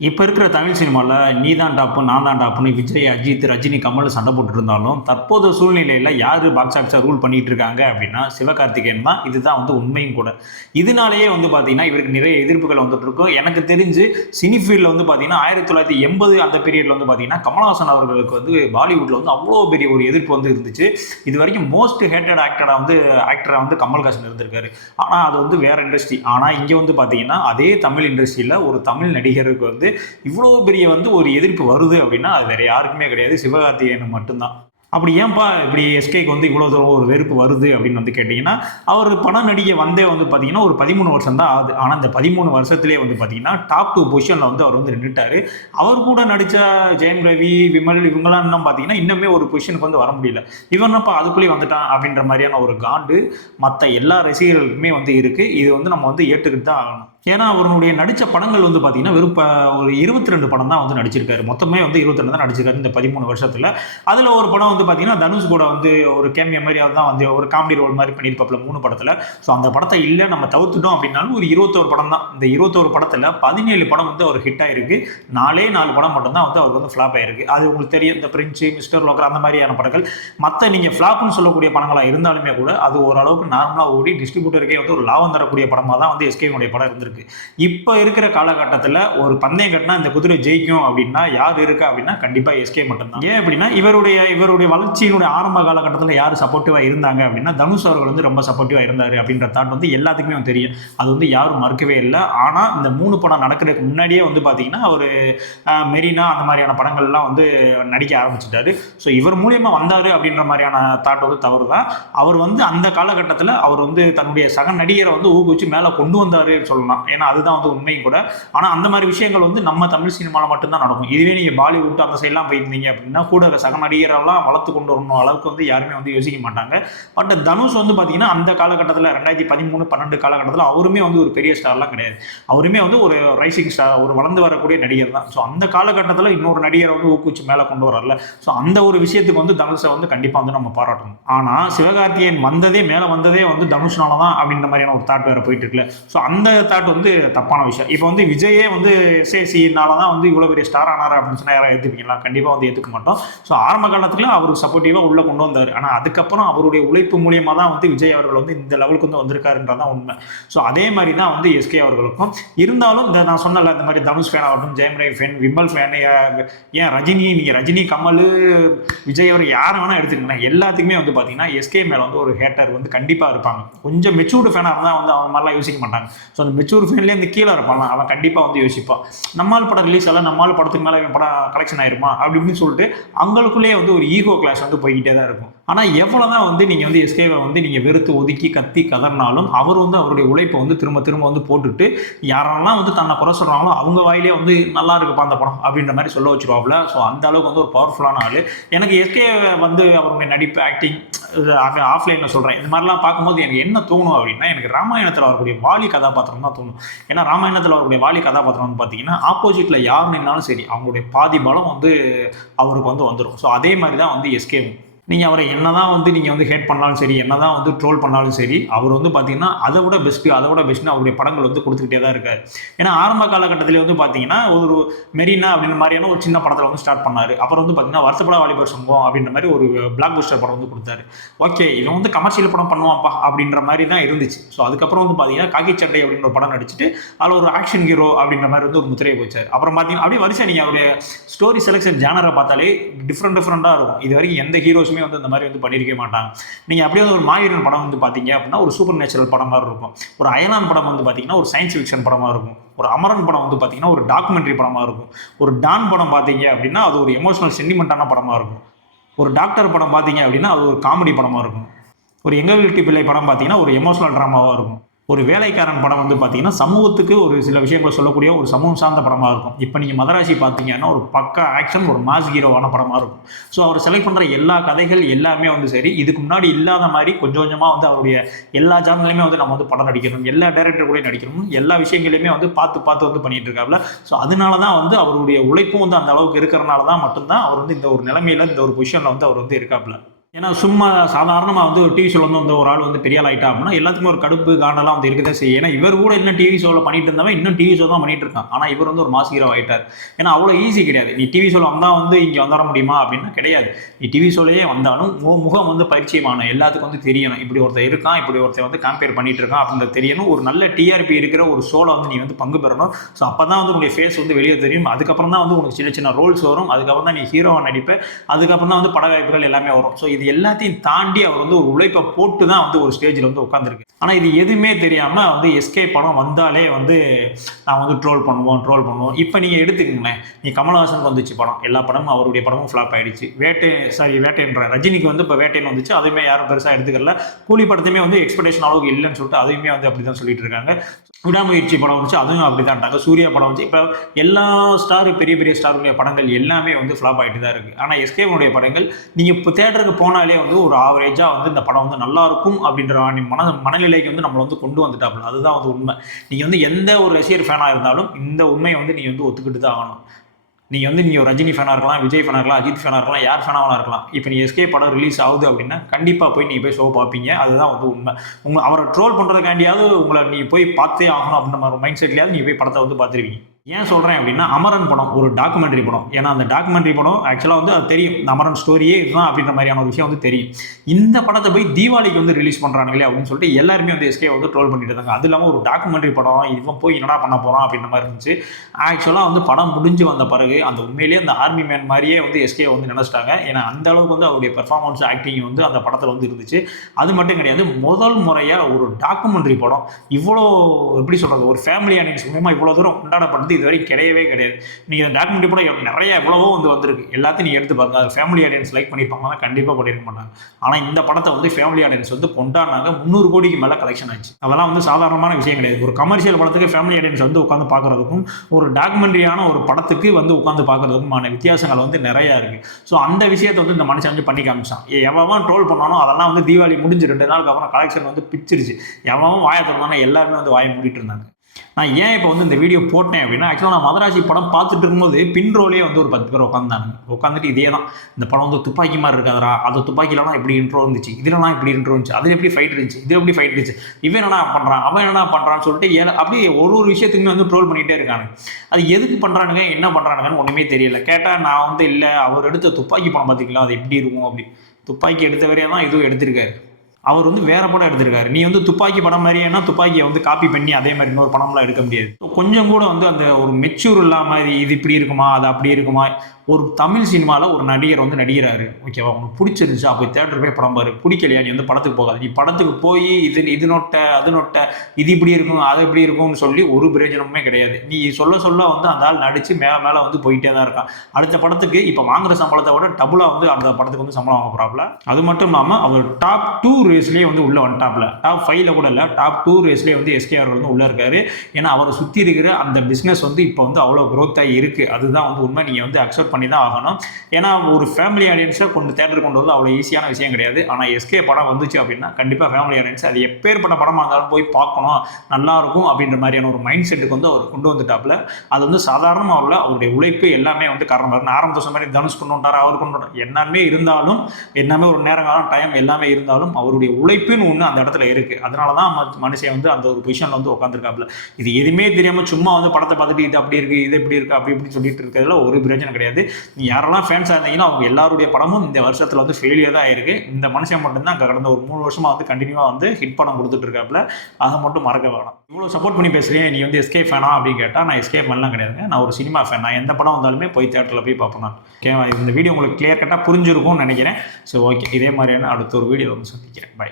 இப்ப இருக்கிற தமிழ் சினிமால நீ தான் டாப்பு, நான் தான் டாப்புன்னு விஜய், அஜித், ரஜினி, கமல் சண்டை போட்டுட்டு இருந்தாலும், தற்போதைய சூழ்நிலையில யாரு பாக்ஸ் ஆஃபிஸ ரூல் பண்ணிட்டு இருக்காங்க அப்படின்னா, சிவகார்த்திகேயன் தான். இதுதான் உண்மையும் கூட. இதனாலேயே பார்த்தீங்கன்னா, இவருக்கு நிறைய எதிர்ப்புகள் வந்துட்டு இருக்கும். எனக்கு தெரிஞ்சு சினி ஃபீல்ட்ல பார்த்தீங்கன்னா, 1980 அந்த பீரியட்ல பார்த்தீங்கன்னா, கமலஹாசன் அவர்களுக்கு பாலிவுட்ல அவ்வளோ பெரிய ஒரு எதிர்ப்பு இருந்துச்சு. இதுவரைக்கும் மோஸ்ட் ஹேட்டட் ஆக்டரா கமல்ஹாசன் இருந்திருக்காரு. ஆனா அது வேற இண்டஸ்ட்ரி. ஆனா இங்க பார்த்தீங்கன்னா, அதே தமிழ் இண்டஸ்ட்ரியில ஒரு தமிழ் நடிகருக்கு இவ்வளோ பெரிய ஒரு எதிர்ப்பு வருது அப்படின்னா அது வேற யாருக்குமே கிடையாது, சிவகார்த்திகேயன் மட்டும்தான். அப்படி ஏன்பா இப்படி எஸ்கேக்கு இவ்வளோ தூரம் ஒரு வெறுப்பு வருது அப்படின்னு கேட்டிங்கன்னா, அவர் படம் நடிகை பார்த்தீங்கன்னா ஒரு 13 வருஷம் தான் ஆகுது. ஆனால் இந்த 13 வருஷத்துலேயே பார்த்தீங்கன்னா டாப் 2 பொசிஷனில் அவர் நின்றுட்டாரு. அவர் கூட நடித்த ஜெயம் ரவி, விமல் இவங்களாம் இன்னும் பார்த்தீங்கன்னா இன்னுமே ஒரு பொசிஷனுக்கு வர முடியல. இவனப்பா அதுக்குள்ளேயே வந்துட்டான் அப்படின்ற மாதிரியான ஒரு காண்டு மற்ற எல்லா ரசிகர்களுக்குமே இருக்குது. இது நம்ம ஏற்றுக்கிட்டு தான் ஆகணும். ஏன்னா அவருடைய நடித்த படங்கள் பார்த்தீங்கன்னா வெறும் ஒரு 22 படம் தான் நடிச்சிருக்காரு. மொத்தமே 22 தான் நடிச்சிருக்காரு இந்த 13 வருஷத்தில். அதில் ஒரு படம் பார்த்தீங்கன்னா தனுஷ் கூட ஒரு கேமியோ மாதிரி தான் ஒரு காமெடி ரோல் மாதிரி பண்ணியிருப்பாப்புல 3 படத்தில். ஸோ அந்த படத்தை இல்லை நம்ம தவிர்த்துட்டோம் அப்படின்னாலும் ஒரு 21 படம் தான். இந்த 21 படத்தில் 17 படம் அவர் ஹிட் ஆயிருக்கு. 4 படம் மட்டும் தான் அவருக்கு ஃப்ளாப் ஆயிருக்கு. அது உங்களுக்கு தெரியும், இந்த பிரின்ச்சு, மிஸ்டர் லோக்கர் அந்த மாதிரியான படங்கள். மற்ற நீங்கள் ஃப்ளாப்னு சொல்லக்கூடிய படங்களாக இருந்தாலுமே கூட அது ஓரளவுக்கு நார்மலாக ஓடி டிஸ்ட்ரிபியூட்டருக்கே ஒரு லாபம் தரக்கூடிய படமாக தான் எஸ்கேனுடைய படம் இருந்திருக்கு. இப்ப இருக்கிற காலகட்டத்தில் ஒரு பந்தயம் கட்டினா இந்த குதிரை ஜெயிக்கும் அப்படின்னா யார் இருக்கா அப்படின்னா கண்டிப்பா எஸ்கே மட்டும்தான். ஏன் அப்படின்னா இவருடைய வளர்ச்சியினுடைய ஆரம்ப காலகட்டத்தில் யார் சப்போர்ட்டிவா இருந்தாங்க அப்படின்னா தனுஷ் அவர்கள் ரொம்ப சப்போர்ட்டிவா இருந்தாரு அப்படின்ற தாட் எல்லாத்துக்குமே தெரியும். அது யாரும் மறுக்கவே இல்லை. ஆனா இந்த 3 படம் நடக்கிறதுக்கு முன்னாடியே பாத்தீங்கன்னா ஒரு மெரினா அந்த மாதிரியான படங்கள்லாம் நடிக்க ஆரம்பிச்சிட்டாரு. ஸோ இவர் மூலியமா வந்தாரு அப்படின்ற மாதிரியான தாட் தவறு தான். அவர் அந்த காலகட்டத்தில் அவர் தன்னுடைய சக நடிகரை ஊக்குவிச்சு மேலே கொண்டு வந்தாரு சொல்லலாம். ஏன்னா அதுதான் உண்மையும் கூட. ஆனால் அந்த மாதிரி விஷயங்கள் நம்ம தமிழ் சினிமாவில் மட்டும்தான் நடக்கும். இதுவே நீங்கள் பாலிவுட் அந்த சைட்லாம் போயிருந்தீங்க அப்படின்னா கூட சக நடிகரெல்லாம் வளர்த்து கொண்டு வரணும் அளவுக்கு யாருமே யோசிக்க மாட்டாங்க. பட் தனுஷ் பார்த்தீங்கன்னா அந்த காலகட்டத்தில் 2013, 12 காலகட்டத்தில் அவருமே ஒரு பெரிய ஸ்டார்லாம் கிடையாது. அவருமே ஒரு ரைசிங் ஸ்டார், ஒரு வளர்ந்து வரக்கூடிய நடிகர் தான். ஸோ அந்த காலகட்டத்தில் இன்னொரு நடிகரை ஊக்குவிச்சு மேலே கொண்டு வரல. ஸோ அந்த ஒரு விஷயத்துக்கு தனுஷை கண்டிப்பாக நம்ம பாராட்டணும். ஆனால் சிவகார்த்திகேயன் மேலே வந்ததே தனுஷ்னால தான் அப்படின்ற மாதிரியான ஒரு தாட் வேற போயிட்டு இருக்குல்ல. ஸோ அந்த தாட் தப்பான விஷயம். இப்போ விஜயே எஸ்ஏசினால தான் இவ்வளோ பெரிய ஸ்டார் ஆனார் அப்படின்னு சொன்னால் யாரும் ஏற்றுப்பீங்களா? கண்டிப்பாக ஏற்றுக்க மாட்டோம். ஸோ ஆரம்ப காலத்துல அவர் சப்போர்ட்டிவாக உள்ளே கொண்டு வந்தார். ஆனால் அதுக்கப்புறம் அவருடைய உழைப்பு மூலியமாக தான் விஜய் அவர்கள் இந்த லெவலுக்கு வந்திருக்காருன்றதான் உண்மை. ஸோ அதே மாதிரி தான் எஸ்கே அவர்களுக்கும் இருந்தாலும் இந்த நான் சொன்னல இந்த மாதிரி தனுஷ் ஃபேன் ஆகட்டும், ஜெயம் ரவி ஃபேன், விமல் ஃபேன், ஏன் ரஜினி, நீங்கள் ரஜினி, கமல், விஜய் அவர் யாரை வேணால் எடுத்துக்கங்களேன், எல்லாத்துக்குமே பார்த்தீங்கன்னா எஸ்கே மேலே ஒரு ஹேட்டர் கண்டிப்பாக இருப்பாங்க. கொஞ்சம் மெச்சூர்டு ஃபேனாக இருந்தால் அவங்க மாதிரிலாம் யோசிக்க மாட்டாங்க. ஸோ அந்த மெச்சூர் ஃபேன்லேயே இந்த கீழே இருப்பான், அவன் கண்டிப்பாக யோசிப்பான், நம்மால் படம் ரிலீஸ் ஆகலாம், நம்மால் படத்துக்கு மேலே இவன் படம் கலெக்ஷன் ஆயிருமா அப்படின்னு சொல்லிட்டு அவங்களுக்குள்ளேயே ஒரு ஈகோ கிளாஷ் போய்கிட்டே தான் இருக்கும். ஆனால் எவ்வளோதான் நீங்கள் எஸ்கேவை நீங்கள் வெறுத்து ஒதுக்கி கத்தி கதறினாலும் அவர் அவருடைய உழைப்பை திரும்ப திரும்ப போட்டுட்டு யாரெல்லாம் தன்னை குறை சொல்கிறாங்களோ அவங்க வாயிலே நல்லா இருக்குப்பா அந்த படம் அப்படின்ற மாதிரி சொல்ல வச்சுருவாப்புல. ஸோ அந்த அளவுக்கு ஒரு பவர்ஃபுல்லான ஆள். எனக்கு எஸ்கே அவருடைய நடிப்பு, ஆக்டிங், ஆஃப்லைனில் சொல்கிறேன், இது மாதிரிலாம் பார்க்கும்போது எனக்கு என்ன தோணும் அப்படின்னா எனக்கு ராமாயணத்தில் வரக்கூடிய வாலி கதாபாத்திரம் தான் தோணும். ஏன்னா ராமாயணத்தில் வரக்கூடிய வாலி கதாபாத்திரம் பார்த்தீங்கன்னா ஆப்போசிட்டில் யார் நின்னாலும் சரி அவங்களுடைய பாதி பலம் அவருக்கு வந்துடும். ஸோ அதே மாதிரி தான் எஸ்கேவும். நீங்கள் அவரை என்னதான் நீங்கள் ஹேட் பண்ணாலும் சரி, என்னதான் ட்ரோல் பண்ணாலும் சரி, அவர் பார்த்தீங்கன்னா அதை விட பெஸ்ட்டு அவருடைய படங்கள் கொடுத்துக்கிட்டே தான் இருக்காரு. ஏன்னா ஆரம்ப காலகட்டத்தில் பார்த்தீங்கன்னா ஒரு மெரினா அப்படின்ற மாதிரியான ஒரு சின்ன படத்தில் ஸ்டார்ட் பண்ணார். அப்புறம் பார்த்தீங்கன்னா வருத்தப்பட வாலிபர் சம்பவம் அப்படின்ற மாதிரி ஒரு பிளாக் பஸ்டர் படம் கொடுத்தாரு. ஓகே, இவன் கமர்ஷியல் படம் பண்ணுவான்ப்பா அப்படின்ற மாதிரி தான் இருந்துச்சு. ஸோ அதுக்கப்புறம் பார்த்தீங்கன்னா காக்கி சட்டை அப்படின்ற ஒரு படம் நடிச்சுட்டு அதில் ஒரு ஆக்ஷன் ஹீரோ அப்படின்ற மாதிரி ஒரு முத்திரையை போச்சார். அப்புறம் பார்த்தீங்கன்னா அப்படியே வரிசை நீங்கள் அவருடைய ஸ்டோரி செலெக்ஷன் ஜானரை பார்த்தாலே டிஃப்ரெண்டாக இருக்கும். இது வரைக்கும் எந்த ஹீரோஸ் இந்த மாதிரி பண்ணிருக்க மாட்டாங்க. நீங்க அப்படியே ஒரு மாவீரன் படம் பாத்தீங்க அப்படின்னா ஒரு சூப்பர் நேச்சுரல் படம் மாதிரி இருக்கும். ஒரு அயலான் படம் பாத்தீங்கன்னா ஒரு சயின்ஸ் ஃபிக்ஷன் படமா இருக்கும். ஒரு அமரன் படம் பாத்தீங்கன்னா ஒரு டாக்குமெண்ட்ரி படமா இருக்கும். ஒரு டான் படம் பாத்தீங்க அப்படின்னா அது ஒரு எமோஷனல் சென்டிமெண்டான படமா இருக்கும். ஒரு டாக்டர் படம் பாத்தீங்க அப்படின்னா அது ஒரு காமெடி படமா இருக்கும். ஒரு எங்க வீட்டு பிள்ளை படம் பாத்தீங்கன்னா ஒரு எமோஷனல் டிராமாவா இருக்கும். ஒரு வேலைக்காரன் படம் பார்த்தீங்கன்னா சமூகத்துக்கு ஒரு சில விஷயங்கள் சொல்லக்கூடிய ஒரு சமூகம் சார்ந்த படமாக இருக்கும். இப்போ நீங்கள் மதராசி பார்த்தீங்கன்னா ஒரு பக்கா ஆக்ஷன், ஒரு மாஸ் ஹீரோவான படமாக இருக்கும். ஸோ அவர் செலக்ட் பண்ணுற எல்லா கதைகள் எல்லாமே சரி, இதுக்கு முன்னாடி இல்லாத மாதிரி கொஞ்சம் கொஞ்சமாக அவருடைய எல்லா ஜானலையுமே நம்ம படம் நடிக்கணும், எல்லா டைரக்டர் கூட நடிக்கணும், எல்லா விஷயங்களையுமே பார்த்து பண்ணிட்டு இருக்காப்புல. ஸோ அதனால தான் அவருடைய உழைப்பும் அந்த அளவுக்கு இருக்கிறனால தான் மட்டும்தான் அவர் இந்த ஒரு நிலைமையில இந்த ஒரு பொசிஷனில் அவர் இருக்காப்புல. ஏன்னா சும்மா சாதாரணமாக வந்து ஒரு டிவி ஷோவில் வந்து ஒரு ஆள் வந்து பெரிய ஆள் ஆகிட்டா அப்படின்னா எல்லாத்துக்குமே ஒரு கடுப்பு காண்டெல்லாம் வந்து இருக்கதான் செய்யும். ஏன்னா இவர் கூட இன்னும் டிவி ஷோவில் பண்ணிட்டு இருந்தவன் இன்னும் டிவி ஷோ தான் பண்ணிட்டு இருக்கான். ஆனால் இவர் வந்து ஒரு மாஸ் ஹீரோ ஆகிட்டார். ஏன்னா அவ்வளோ ஈஸி கிடையாது. நீ டிவி ஷோவில் வந்தால் வந்து இங்கே வந்துட முடியுமா அப்படின்னா கிடையாது. நீ டிவி ஷோலேயே வந்தாலும் முகம் வந்து பரிச்சயமான எல்லாத்துக்கும் வந்து தெரியணும். இப்படி ஒருத்தர் இருக்கான், இப்படி ஒருத்தர் வந்து கம்பேர் பண்ணிட்டு இருக்கான் அப்படின்றது தெரியணும். ஒரு நல்ல டிஆர்பி இருக்கிற ஒரு ஷோவில் வந்து நீ வந்து பங்கு பெறணும். ஸோ அப்போ தான் வந்து உங்களுடைய ஃபேஸ் வந்து வெளியே தெரியும். அதுக்கப்புறம் தான் வந்து உங்களுக்கு சின்ன சின்ன ரோல்ஸ் வரும். அதுக்கப்புறம் தான் நீ ஹீரோவை நடிப்பேன். அதுக்கப்புறம் தான் வந்து பட வாய்ப்புகள் எல்லாமே வரும். ஸோ இது எல்லாத்தையும் தாண்டி அவர் வந்து ஒரு உழைப்பை போட்டு தான் வந்து ஒரு ஸ்டேஜில் வந்து உட்காந்துருக்கு. ஆனால் இது எதுவுமே தெரியாமல் வந்து எஸ்கே படம் வந்தாலே வந்து நான் வந்து ட்ரோல் பண்ணுவோம். இப்போ நீங்கள் எடுத்துக்கங்களேன், நீ கமல்ஹாசனுக்கு வந்துச்சு படம், எல்லா படமும் அவருடைய படமும் ஃப்ளாப் ஆகிடுச்சு. வேட்டைன்ற ரஜினிக்கு வந்து இப்போ வேட்டைன்னு வந்துச்சு, அதுவுமே யாரும் பெருசாக எடுத்துக்கல. கூலி படத்தையுமே வந்து எக்ஸ்பெக்டேஷன் அளவுக்கு இல்லைன்னு சொல்லிட்டு அதுவுமே வந்து அப்படி தான் சொல்லிட்டு இருக்காங்க. விடாமுயற்சி படம் வந்துச்சு, அதுவும் அப்படி தான்ட்டாங்க. சூர்யா படம் வந்துச்சு. இப்போ எல்லா பெரிய பெரிய ஸ்டாருடைய படங்கள் எல்லாமே வந்து ஃப்ளாப் ஆகிட்டு தான் இருக்குது. ஆனால் எஸ்கேனுடைய படங்கள் நீங்கள் இப்போ தேட்டருக்கு போனாலே வந்து ஒரு ஆவரேஜாக வந்து இந்த படம் வந்து நல்லா இருக்கும் அப்படின்ற மனநிலைக்கு வந்து நம்மளை வந்து கொண்டு வந்துட்டாப்புல. அதுதான் வந்து உண்மை. நீங்கள் வந்து எந்த ஒரு ரசிகர் ஃபேனாக இருந்தாலும் இந்த உண்மையை வந்து நீங்கள் வந்து ஒத்துக்கிட்டு தான் ஆகணும். நீங்கள் ஒரு ரஜினி ஃபேனாக இருக்கலாம், விஜய் ஃபேனாக இருக்கலாம், அஜித் ஃபேனாக இருக்கலாம், யார் ஃபேனாக இருக்கலாம். இப்போ நீ எஸ்கே படம் ரிலீஸ் ஆகுது அப்படின்னா கண்டிப்பாக போய் நீங்கள் போய் ஷோ பார்ப்பீங்க. அதுதான் வந்து உண்மை. அவரை ட்ரோல் பண்ணுறதுக்காண்டியாவது உங்களை நீ போய் பார்த்தே ஆகணும் அப்படின்ற மாதிரி மைண்ட் செட்லையாவது நீங்கள் போய் படத்தை வந்து பார்த்துருவீங்க. ஏன் சொல்கிறேன் அப்படின்னா, அமரன் படம் ஒரு டாக்குமெண்ட்ரி படம். ஏன்னா அந்த டாக்குமெண்ட்ரி படம் ஆக்சுவலாக வந்து அது தெரியும், இந்த அமரன் ஸ்டோரியே இதுதான் அப்படின்ற மாதிரியான ஒரு விஷயம் வந்து தெரியும். இந்த படத்தை போய் தீபாவளிக்கு வந்து ரிலீஸ் பண்ணுறாங்களே அப்படின்னு சொல்லிட்டு எல்லாருமே வந்து எஸ்கே வந்து ட்ரோல் பண்ணிட்டு இருந்தாங்க. அது இல்லாமல் ஒரு டாக்குமெண்ட்ரி படம், இவன் போய் என்னடா பண்ண போகிறான் அப்படின்ற மாதிரி இருந்துச்சு. ஆக்சுவலாக வந்து படம் முடிஞ்சு வந்த பிறகு அந்த உண்மையிலேயே அந்த ஆர்மி மேன் மாதிரியே வந்து எஸ்கே வந்து நினச்சிட்டாங்க. ஏன்னா அந்த அளவுக்கு வந்து அவருடைய பெர்ஃபார்மன்ஸ் ஆக்டிங் வந்து அந்த படத்தில் வந்து இருந்துச்சு. அது மட்டும் கிடையாது, முதல் முறையாக ஒரு டாக்குமெண்ட்ரி படம் இவ்வளோ எப்படி சொல்கிறது, ஒரு ஃபேமிலி ஆடியன்ஸ் மூலமாக இவ்வளோ தூரம் கொண்டாடப்படுது இது வரைக்கும் கிடையவே கிடையாது. நீங்கள் இந்த டாக்குமெண்ட்ரி படம் நிறைய எவ்வளவோ வந்து வந்திருக்கு, எல்லாத்தையும் நீங்கள் எடுத்து பாருங்க. ஃபேமிலி ஆடியன்ஸ் லைக் பண்ணியிருப்பாங்கன்னா கண்டிப்பாக பண்ணியிருக்க மாட்டாங்க. ஆனால் இந்த படத்தை வந்து ஃபேமிலி ஆடியன்ஸ் வந்து கொண்டாடினாங்க. 300 கோடிக்கு மேலே கலெக்ஷன் ஆச்சு. அதெல்லாம் வந்து சாதாரணமான விஷயம் கிடையாது. ஒரு கமர்ஷியல் படத்துக்கு ஃபேமிலி ஆடியன்ஸ் வந்து உட்காந்து பார்க்குறதுக்கும் ஒரு டாக்குமெண்ட்ரியான ஒரு படத்துக்கு வந்து உட்காந்து பார்க்குறதுக்குமான வித்தியாசங்கள் வந்து நிறையா இருக்குது. ஸோ அந்த விஷயத்தை வந்து இந்த மனுஷன் வந்து பண்ணி காமிச்சான். எவன் ட்ரோல் பண்ணானோ அதெல்லாம் வந்து தீபாவளி முடிஞ்சு 2 நாளுக்கு அப்புறம் கலெக்ஷன் வந்து பிச்சிருச்சு. எவன் வாயை திறந்தானோ எல்லாருமே வந்து வாயை மூடிட்டு இருந்தாங்க. நான் ஏன் இப்போ வந்து இந்த வீடியோ போட்டேன் அப்படின்னா, ஆக்சுவலாக நான் மதராசி படம் பார்த்துட்டு இருக்கும்போது பின்ரோலே வந்து ஒரு 10 பேர் உட்காந்துட்டு இதே தான், இந்த படம் வந்து துப்பாக்கி மாதிரி இருக்காதரா, அது துப்பாக்கிலலாம் எப்படி இன்ட்ரோ இருந்துச்சு, இதுலலாம் எப்படி இன்ட்ரோ இருந்துச்சு, அதில் எப்படி ஃபைட் இருந்துச்சு, இது எப்படி ஃபைட் இருந்துச்சு, இவன் என்னடா பண்ணுறான், அவன் என்னடா பண்ணுறான்னு சொல்லிட்டு அப்படியே ஒரு விஷயத்துக்குமே வந்து ட்ரோல் பண்ணிகிட்டே இருக்காங்க. அது எதுக்கு பண்ணுறானுங்க, என்ன பண்ணுறானுங்கன்னு ஒன்றுமே தெரியல. கேட்டால் நான் வந்து இல்லை, அவர் எடுத்த துப்பாக்கி படம் பார்த்திங்களா, அது எப்படி இருக்கும் அப்படி, துப்பாக்கி எடுத்தவரே தான் இதுவும் எடுத்திருக்காரு. அவர் வந்து வேற படம் எடுத்திருக்காரு. நீ வந்து துப்பாக்கி படம் மாதிரியான துப்பாக்கியை வந்து காப்பி பண்ணி அதே மாதிரி இன்னொரு படம்லாம் எடுக்க முடியாது. கொஞ்சம் கூட வந்து அந்த ஒரு மெச்சூர் இல்லாம இது இப்படி இருக்குமா, அது அப்படி இருக்குமா. ஒரு தமிழ் சினிமாவில் ஒரு நடிகர் வந்து நடிகிறாரு, ஓகேவா, உனக்கு பிடிச்சிருந்துச்சா போய் தேட்டர் போய் படம் பாரு, பிடிக்கலையா நீ வந்து படத்துக்கு போகாது. நீ படத்துக்கு போய் இது நோட்ட அது நோட்ட இது இப்படி இருக்கும் அது இப்படி இருக்கும்னு சொல்லி ஒரு பிரயோஜனமே கிடையாது. நீ சொல்ல வந்து அந்த ஆள் நடிச்சு மேலே வந்து போயிட்டே தான் இருக்கான். அடுத்த படத்துக்கு இப்போ வாங்குற சம்பளத்தை விட டபுளாக வந்து அந்த படத்துக்கு வந்து சம்பளம் வாங்க போறாப்புல. அது மட்டும் இல்லாமல் அவர் டாப் 2 ரேஸ்லேயே வந்து உள்ள வந்துட்டாப்ல. டாப் 5ல கூட இல்லை, டாப் 2 ரேஸ்லேயே வந்து எஸ்கேஆர் வந்து உள்ள இருக்காரு. ஏன்னா அவரை சுற்றி இருக்கிற அந்த பிஸ்னஸ் வந்து இப்போ வந்து அவ்வளோ க்ரோத் ஆகி இருக்குது. அதுதான் வந்து உண்மை. நீங்கள் வந்து அக்செப்ட் பண்ணி தான் ஆகணும். ஏன்னா ஒரு ஃபேமிலி ஆடியன்ஸை தேட்டர் கொண்டு வந்து அவ்வளோ ஈஸியான விஷயம் கிடையாது. ஆனால் எஸ்கே படம் வந்துச்சு அப்படின்னா கண்டிப்பாக ஃபேமிலி ஆடியன்ஸ் அது எப்பேற்பட்ட படமாக இருந்தாலும் போய் பார்க்கணும், நல்லா இருக்கும் அப்படின்ற மாதிரியான ஒரு மைண்ட் செட்டுக்கு வந்து அவர் கொண்டு வந்துட்டாப்புல. அது வந்து சாதாரணமாக உள்ள அவருடைய உழைப்பு எல்லாமே வந்து காரணம். ஆரம்ப சொன்ன மாதிரி தனுஷ் கொண்டு வந்தார், அவர் கொண்டு வந்தார், எல்லாமே இருந்தாலும் எல்லாமே ஒரு நேரங்காலம் டைம் எல்லாமே இருந்தாலும் அவருடைய உழைப்புன்னு ஒன்று அந்த இடத்துல இருக்குது. அதனால தான் மனுஷன் வந்து அந்த ஒரு பொசிஷனில் வந்து உட்காந்துருக்காப்புல. இது எதுவுமே தெரியாமல் சும்மா வந்து படத்தை பார்த்துட்டு இது அப்படி இருக்குது இது எப்படி இருக்குது அப்படி இப்படி சொல்லிட்டு இருக்கிறதுல ஒரு பிரச்சனை கிடையாது. நீ யாரெல்லாம் ஃபேன்ஸாக இருந்தீங்கன்னா அவங்க எல்லாருடைய படமும் இந்த வருஷத்தில் வந்து ஃபெயிலியர் தான் ஆயிருக்கு. இந்த மனுஷன் மட்டும்தான் கடந்த ஒரு 3 வருஷமாக வந்து கண்டினியூவாக வந்து ஹிட் படம் கொடுத்துட்டு இருக்காப்புல. அதை மட்டும் மறக்க வேணாம். இவ்வளோ சப்போர்ட் பண்ணி பேசுகிறேன், நீ வந்து எஸ்கே ஃபேனா அப்படின்னு கேட்டால் நான் எஸ்கே ஃபேன்லாம் கிடையாதுங்க. நான் ஒரு சினிமா ஃபேன். நான் எந்த படம் வந்தாலுமே போய் தேட்டரில் போய் பார்ப்பேன் நான். ஓகேவா? இந்த வீடியோ உங்களுக்கு கிளியர் கட்டாக புரிஞ்சிருக்கும்னு நினைக்கிறேன். ஸோ ஓகே, இதே மாதிரியான அடுத்த ஒரு வீடியோ வந்து சந்திக்கிறேன். பை.